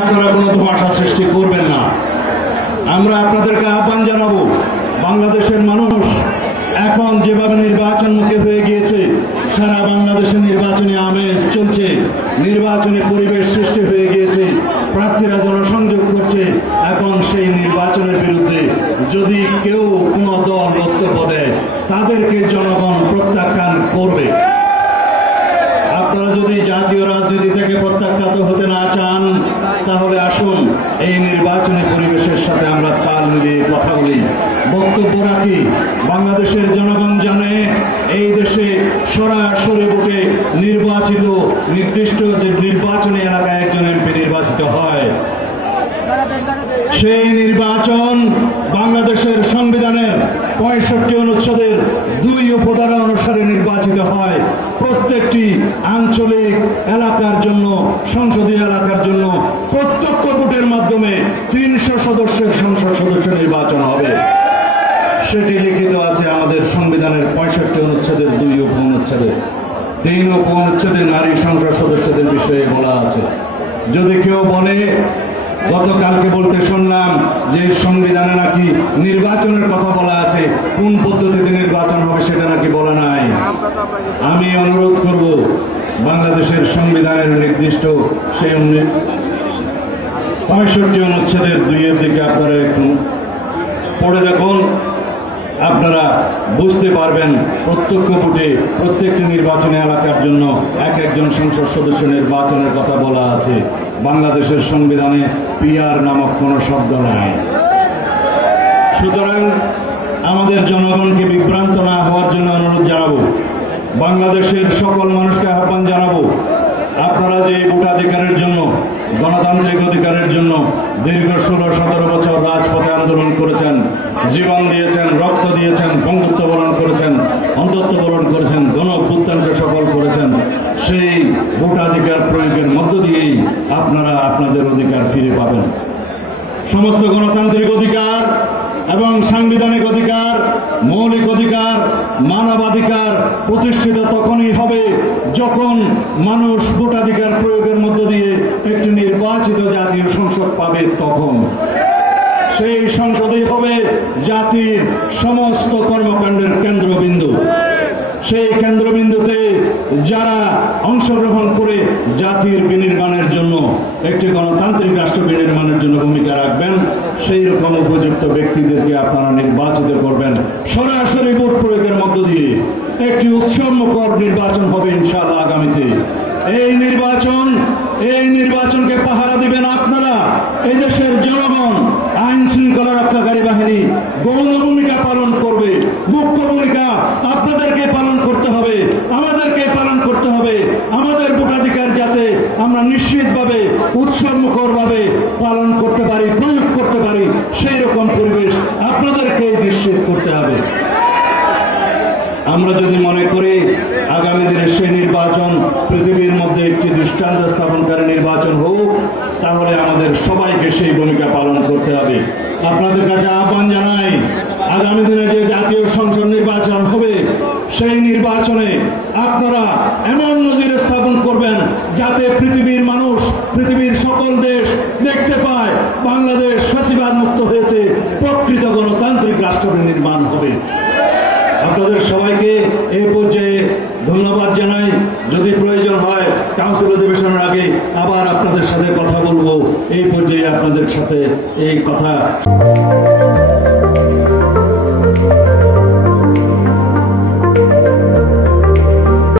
আপনারা কোনো ধোঁয়াশা সৃষ্টি করবেন না। আমরা আপনাদেরকে আহ্বান জানাবো, বাংলাদেশের মানুষ এখন যেভাবে নির্বাচনমুখী হয়ে গিয়েছে, সারা বাংলাদেশে নির্বাচনী আমেজ চলছে, নির্বাচনী পরিবেশ সৃষ্টি হয়ে গিয়েছে, প্রার্থীরা জনসংযোগ করছে। এখন সেই নির্বাচনের বিরুদ্ধে যদি কেউ কোনো দল বক্তব্য দেয়, তাদেরকে জনগণ প্রত্যাখ্যান করবে। আপনারা যদি জাতীয় রাজনীতি থেকে প্রত্যাখ্যাত হতে না চান, তাহলে আসুন এই নির্বাচনী পরিবেশের সাথে আমরা তাল মিলিয়ে কথা বলি, বক্তব্য রাখি। বাংলাদেশের জনগণ জানে এই দেশে সরাসরি ভোটে নির্বাচিত নির্দিষ্ট যে নির্বাচনী এলাকায় একজন এমপি নির্বাচিত হয়, সেই নির্বাচন বাংলাদেশের সংবিধানের 65 অনুচ্ছেদের 2 উপধারা অনুসারে নির্বাচিত হয়। প্রত্যেকটি আঞ্চলিক এলাকার জন্য, সংসদীয় এলাকার জন্য প্রত্যক্ষ ভোটের মাধ্যমে 300 সদস্যের সংসদ সদস্য নির্বাচন হবে। সেটি লিখিত আছে আমাদের সংবিধানের 65 অনুচ্ছেদের 2 উপঅনুচ্ছেদে। 3 উপঅনুচ্ছেদে নারী সংসদ সদস্যদের বিষয়ে বলা আছে। যদি কেউ বলে, গতকালকে বলতে শুনলাম যে সংবিধানে নাকি নির্বাচনের কথা বলা আছে, কোন পদ্ধতিতে নির্বাচন হবে সেটা নাকি বলা নাই। আমি অনুরোধ করব, বাংলাদেশের সংবিধানের নির্দিষ্ট সেই 65 অনুচ্ছেদের 2 এর দিকে আপনারা একটু পড়ে দেখুন, আপনারা বুঝতে পারবেন প্রত্যক্ষ ভোটে প্রত্যেকটি নির্বাচনী এলাকার জন্য একজন সংসদ সদস্য নির্বাচনের কথা বলা আছে। বাংলাদেশের সংবিধানে পিআর নামক কোনো শব্দ নাই। সুতরাং আমাদের জনগণকে বিভ্রান্ত না হওয়ার জন্য অনুরোধ জানাবো, বাংলাদেশের সকল মানুষকে আহ্বান জানাবো, আপনারা যে ভোটাধিকারের জন্য, গণতান্ত্রিক অধিকারের জন্য দীর্ঘ 16-17 বছর রাজপথে আন্দোলন করেছেন, জীবন দিয়েছেন, রক্ত দিয়েছেন, বন্ধুত্ব বরণ করেছেন, অন্ধত্ব বরণ করেছেন, গণ-অভ্যুত্থানকে সফল করেছেন, সেই ভোটাধিকার প্রয়োগের মধ্য দিয়েই আপনারা আপনাদের অধিকার ফিরে পাবেন। সমস্ত গণতান্ত্রিক অধিকার এবং সাংবিধানিক অধিকার, মৌলিক অধিকার, মানবাধিকার প্রতিষ্ঠিত তখনই হবে যখন মানুষ ভোটাধিকার প্রয়োগের মধ্য দিয়ে একটি নির্বাচিত জাতীয় সংসদ পাবে। তখন সেই সংসদই হবে জাতির সমস্ত কর্মকাণ্ডের কেন্দ্রবিন্দু। সেই কেন্দ্রবিন্দুতে যারা অংশগ্রহণ করে জাতির বিনির্মাণের জন্য, একটি গণতান্ত্রিক রাষ্ট্র বিনির্মাণের জন্য ভূমিকা রাখবেন, সেই রকম উপযুক্ত ব্যক্তিদেরকে আপনারা নির্বাচিত করবেন। সরাসরি ভোট প্রয়োগের মধ্য দিয়ে একটি উৎসবমুখর নির্বাচন হবে ইনশাআল্লাহ আগামীতে। এই নির্বাচনকে পাহারা দিবেন আপনারা, এই দেশের জনগণ। আইন শৃঙ্খলা রক্ষাকারী বাহিনী গৌণ ভূমিকা পালন করবে, মুখ্য ভূমিকা আপনাদেরকে পালন করতে হবে, আমাদেরকে পালন করতে হবে। আমাদের ভোটাধিকার যাতে আমরা নিশ্চিতভাবে, উৎসবমুখরভাবে পালন করতে পারি, প্রয়োগ করতে পারি, সেই রকম পরিবেশ আপনাদেরকে নিশ্চিত করতে হবে। আমরা যদি মনে করি আগামী দিনে সেই নির্বাচন পৃথিবীর মধ্যে একটি দৃষ্টান্ত স্থাপনকারী নির্বাচন হোক, তাহলে আমাদের সবাইকে সেই ভূমিকা পালন করতে হবে। আপনাদের কাছে আহ্বান জানাই, আগামী দিনে যে জাতীয় সংসদ নির্বাচন হবে, সেই নির্বাচনে আপনারা এমন নজির স্থাপন করবেন যাতে পৃথিবীর মানুষ, পৃথিবীর সকল দেশ দেখতে পায় বাংলাদেশ ফ্যাসিবাদ মুক্ত হয়েছে, প্রকৃত গণতান্ত্রিক রাষ্ট্র নির্মাণ হবে। আপনাদের সবাইকে এই পর্যায়ে ধন্যবাদ জানাই। যদি প্রয়োজন হয় কাউন্সিল অধিবেশনের আগে আবার আপনাদের সাথে কথা বলবো। এই পর্যায়ে আপনাদের সাথে এই কথা